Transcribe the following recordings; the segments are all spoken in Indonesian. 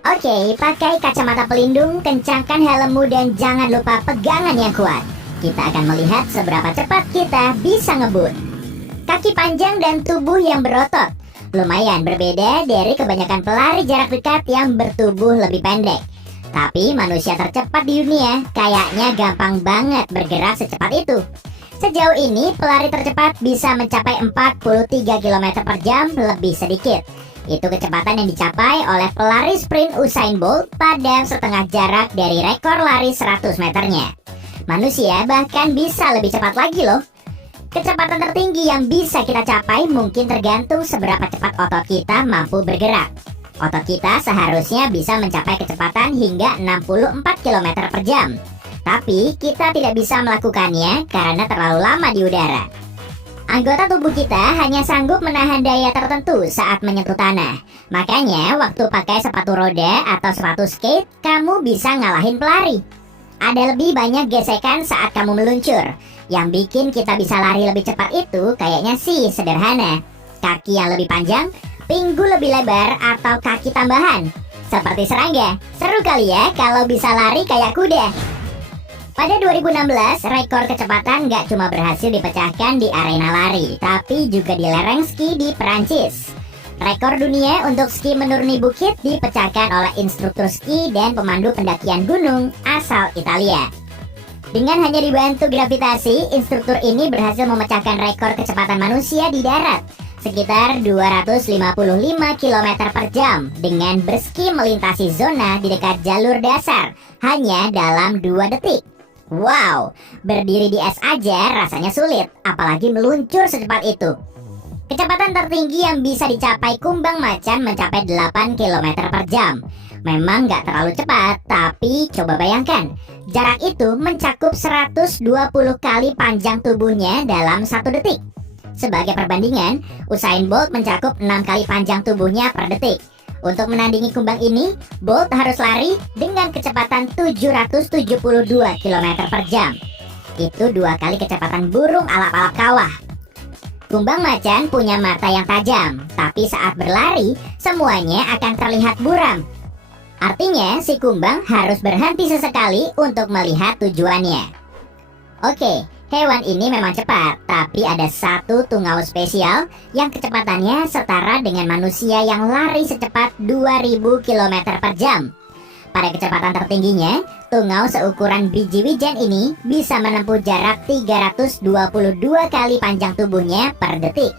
Oke, pakai kacamata pelindung, kencangkan helmmu dan jangan lupa pegangan yang kuat. Kita akan melihat seberapa cepat kita bisa ngebut. Kaki panjang dan tubuh yang berotot lumayan berbeda dari kebanyakan pelari jarak dekat yang bertubuh lebih pendek. Tapi manusia tercepat di dunia kayaknya gampang banget bergerak secepat itu. Sejauh ini pelari tercepat bisa mencapai 43 km per jam lebih sedikit. Itu kecepatan yang dicapai oleh pelari sprint Usain Bolt pada setengah jarak dari rekor lari 100 meternya. Manusia bahkan bisa lebih cepat lagi loh. Kecepatan tertinggi yang bisa kita capai mungkin tergantung seberapa cepat otot kita mampu bergerak. Otot kita seharusnya bisa mencapai kecepatan hingga 64 km per jam. Tapi kita tidak bisa melakukannya karena terlalu lama di udara. Anggota tubuh kita hanya sanggup menahan daya tertentu saat menyentuh tanah. Makanya waktu pakai sepatu roda atau sepatu skate, kamu bisa ngalahin pelari. Ada lebih banyak gesekan saat kamu meluncur. Yang bikin kita bisa lari lebih cepat itu kayaknya sih sederhana. Kaki yang lebih panjang, pinggul lebih lebar, atau kaki tambahan. Seperti serangga. Seru kali ya kalau bisa lari kayak kuda. Pada 2016, rekor kecepatan nggak cuma berhasil dipecahkan di arena lari, tapi juga di lereng ski di Perancis. Rekor dunia untuk ski menuruni bukit dipecahkan oleh instruktur ski dan pemandu pendakian gunung asal Italia. Dengan hanya dibantu gravitasi, instruktur ini berhasil memecahkan rekor kecepatan manusia di darat, sekitar 255 km per jam, dengan berski melintasi zona di dekat jalur dasar, hanya dalam 2 detik. Wow, berdiri di es aja rasanya sulit, apalagi meluncur secepat itu. Kecepatan tertinggi yang bisa dicapai kumbang macan mencapai 8 km per jam. Memang nggak terlalu cepat, tapi coba bayangkan, jarak itu mencakup 120 kali panjang tubuhnya dalam 1 detik. Sebagai perbandingan, Usain Bolt mencakup 6 kali panjang tubuhnya per detik. Untuk menandingi kumbang ini, Bolt harus lari dengan kecepatan 772 km per jam. Itu 2 kali kecepatan burung alap-alap kawah. Kumbang macan punya mata yang tajam, tapi saat berlari, semuanya akan terlihat buram. Artinya, si kumbang harus berhenti sesekali untuk melihat tujuannya. Oke, hewan ini memang cepat, tapi ada satu tungau spesial yang kecepatannya setara dengan manusia yang lari secepat 2000 km per jam. Pada kecepatan tertingginya, tungau seukuran biji wijen ini bisa menempuh jarak 322 kali panjang tubuhnya per detik.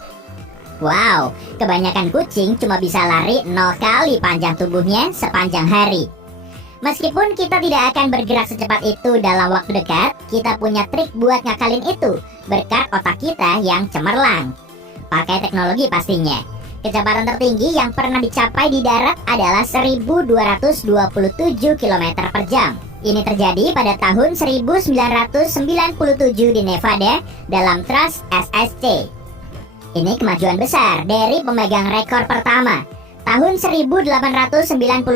Wow, kebanyakan kucing cuma bisa lari 0 kali panjang tubuhnya sepanjang hari. Meskipun kita tidak akan bergerak secepat itu dalam waktu dekat, kita punya trik buat ngakalin itu berkat otak kita yang cemerlang. Pakai teknologi pastinya. Kecepatan tertinggi yang pernah dicapai di darat adalah 1227 km per jam. Ini terjadi pada tahun 1997 di Nevada dalam Trust SSC. Ini kemajuan besar dari pemegang rekor pertama. Tahun 1898,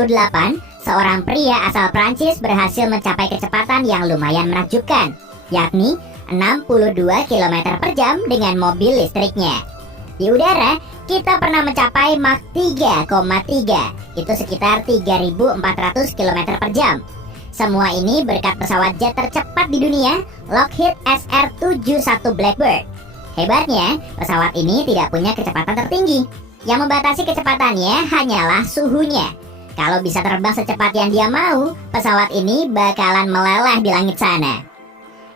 seorang pria asal Prancis berhasil mencapai kecepatan yang lumayan menakjubkan, yakni 62 km per jam dengan mobil listriknya. Di udara, kita pernah mencapai Mach 3,3, itu sekitar 3.400 km per jam. Semua ini berkat pesawat jet tercepat di dunia, Lockheed SR-71 Blackbird. Hebatnya, pesawat ini tidak punya kecepatan tertinggi. Yang membatasi kecepatannya hanyalah suhunya. Kalau bisa terbang secepat yang dia mau, pesawat ini bakalan meleleh di langit sana.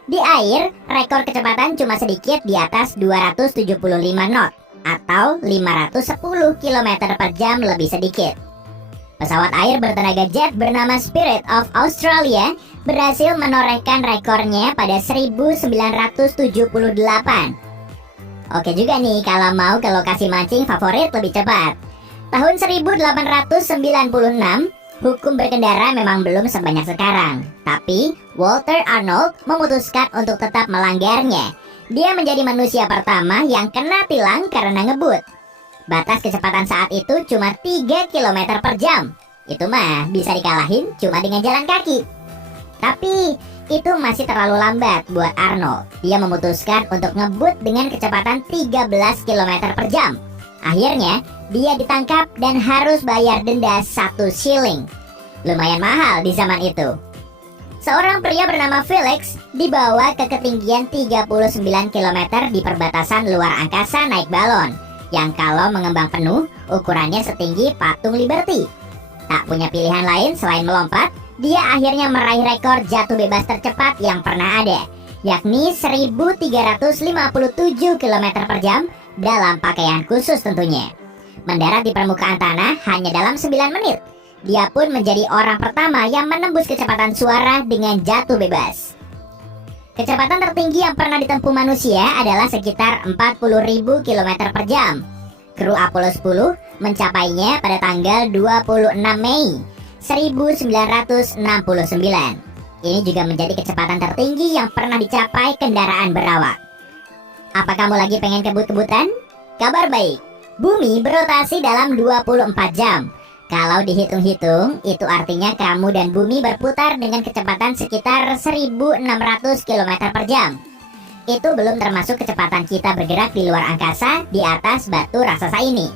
Di air, rekor kecepatan cuma sedikit di atas 275 knot atau 510 km per jam lebih sedikit. Pesawat air bertenaga jet bernama Spirit of Australia berhasil menorehkan rekornya pada 1978. Oke juga nih kalau mau ke lokasi mancing favorit lebih cepat. Tahun 1896, hukum berkendara memang belum sebanyak sekarang. Tapi, Walter Arnold memutuskan untuk tetap melanggarnya. Dia menjadi manusia pertama yang kena tilang karena ngebut. Batas kecepatan saat itu cuma 3 km per jam. Itu mah bisa dikalahin cuma dengan jalan kaki. Tapi, itu masih terlalu lambat buat Arnold. Dia memutuskan untuk ngebut dengan kecepatan 13 km per jam. Akhirnya, dia ditangkap dan harus bayar denda 1 shilling. Lumayan mahal di zaman itu. Seorang pria bernama Felix dibawa ke ketinggian 39 km di perbatasan luar angkasa naik balon, yang kalau mengembang penuh, ukurannya setinggi patung Liberty. Tak punya pilihan lain selain melompat, dia akhirnya meraih rekor jatuh bebas tercepat yang pernah ada, yakni 1357 km per jam dalam pakaian khusus tentunya. Mendarat di permukaan tanah hanya dalam 9 menit. Dia pun menjadi orang pertama yang menembus kecepatan suara dengan jatuh bebas. Kecepatan tertinggi yang pernah ditempuh manusia adalah sekitar 40.000 km per jam. Kru Apollo 10 mencapainya pada tanggal 26 Mei 1969. Ini juga menjadi kecepatan tertinggi yang pernah dicapai kendaraan berawak. Apa kamu lagi pengen kebut-kebutan? Kabar baik, bumi berotasi dalam 24 jam. Kalau dihitung-hitung, itu artinya kamu dan bumi berputar dengan kecepatan sekitar 1.600 km per jam. Itu belum termasuk kecepatan kita bergerak di luar angkasa di atas batu raksasa ini.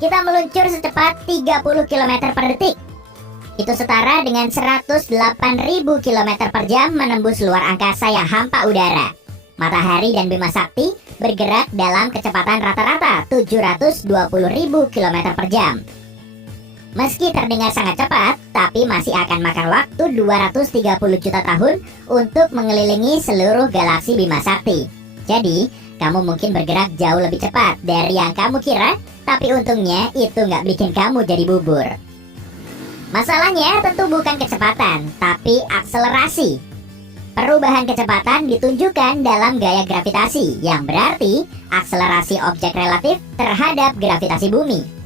Kita meluncur secepat 30 km per detik. Itu setara dengan 108.000 km per jam menembus luar angkasa yang hampa udara. Matahari dan Bima Sakti bergerak dalam kecepatan rata-rata 720.000 km per jam. Meski terdengar sangat cepat, tapi masih akan makan waktu 230 juta tahun untuk mengelilingi seluruh galaksi Bima Sakti. Jadi, kamu mungkin bergerak jauh lebih cepat dari yang kamu kira, tapi untungnya itu nggak bikin kamu jadi bubur. Masalahnya tentu bukan kecepatan, tapi akselerasi. Perubahan kecepatan ditunjukkan dalam gaya gravitasi, yang berarti akselerasi objek relatif terhadap gravitasi bumi.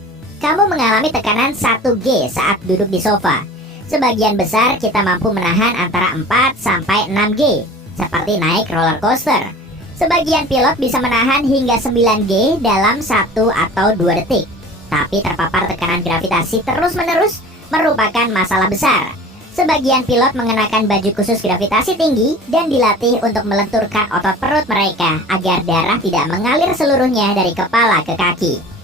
Kamu mengalami tekanan 1G saat duduk di sofa. Sebagian besar kita mampu menahan antara 4 sampai 6G, seperti naik roller coaster. Sebagian pilot bisa menahan hingga 9G dalam 1 atau 2 detik. Tapi terpapar tekanan gravitasi terus-menerus merupakan masalah besar. Sebagian pilot mengenakan baju khusus gravitasi tinggi dan dilatih untuk melenturkan otot perut mereka agar darah tidak mengalir seluruhnya dari kepala ke kaki.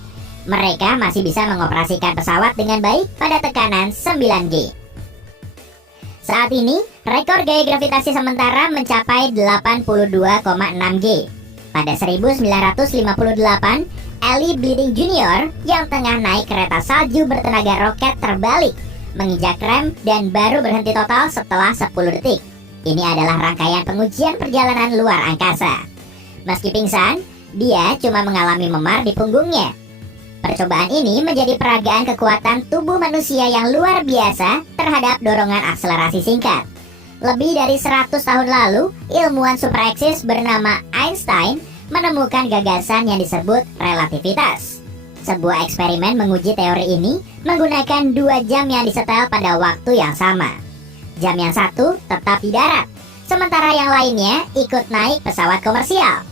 Mereka masih bisa mengoperasikan pesawat dengan baik pada tekanan 9G. Saat ini, rekor gaya gravitasi sementara mencapai 82,6G. Pada 1958, Ellie Bleeding Jr. yang tengah naik kereta salju bertenaga roket terbalik, menginjak rem dan baru berhenti total setelah 10 detik. Ini adalah rangkaian pengujian perjalanan luar angkasa. Meski pingsan, dia cuma mengalami memar di punggungnya. Percobaan ini menjadi peragaan kekuatan tubuh manusia yang luar biasa terhadap dorongan akselerasi singkat. Lebih dari 100 tahun lalu, ilmuwan super eksis bernama Einstein menemukan gagasan yang disebut relativitas. Sebuah eksperimen menguji teori ini menggunakan 2 jam yang disetel pada waktu yang sama. Jam yang satu tetap di darat, sementara yang lainnya ikut naik pesawat komersial.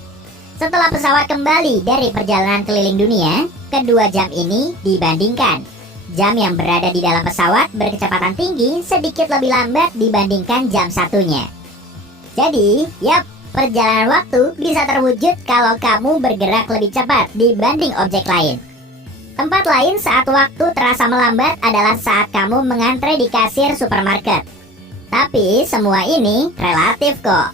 Setelah pesawat kembali dari perjalanan keliling dunia, kedua jam ini dibandingkan. Jam yang berada di dalam pesawat berkecepatan tinggi sedikit lebih lambat dibandingkan jam satunya. Jadi, perjalanan waktu bisa terwujud kalau kamu bergerak lebih cepat dibanding objek lain. Tempat lain saat waktu terasa melambat adalah saat kamu mengantre di kasir supermarket. Tapi semua ini relatif kok.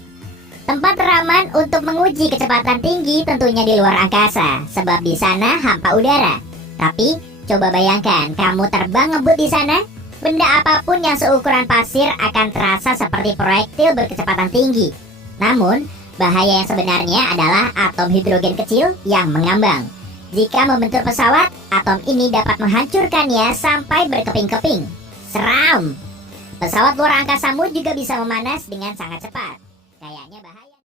Tempat teraman untuk menguji kecepatan tinggi tentunya di luar angkasa, sebab di sana hampa udara. Tapi coba bayangkan kamu terbang ngebut di sana, benda apapun yang seukuran pasir akan terasa seperti proyektil berkecepatan tinggi. Namun, bahaya yang sebenarnya adalah atom hidrogen kecil yang mengambang. Jika membentur pesawat, atom ini dapat menghancurkannya sampai berkeping-keping. Seram! Pesawat luar angkasamu juga bisa memanas dengan sangat cepat. Kayaknya bahaya.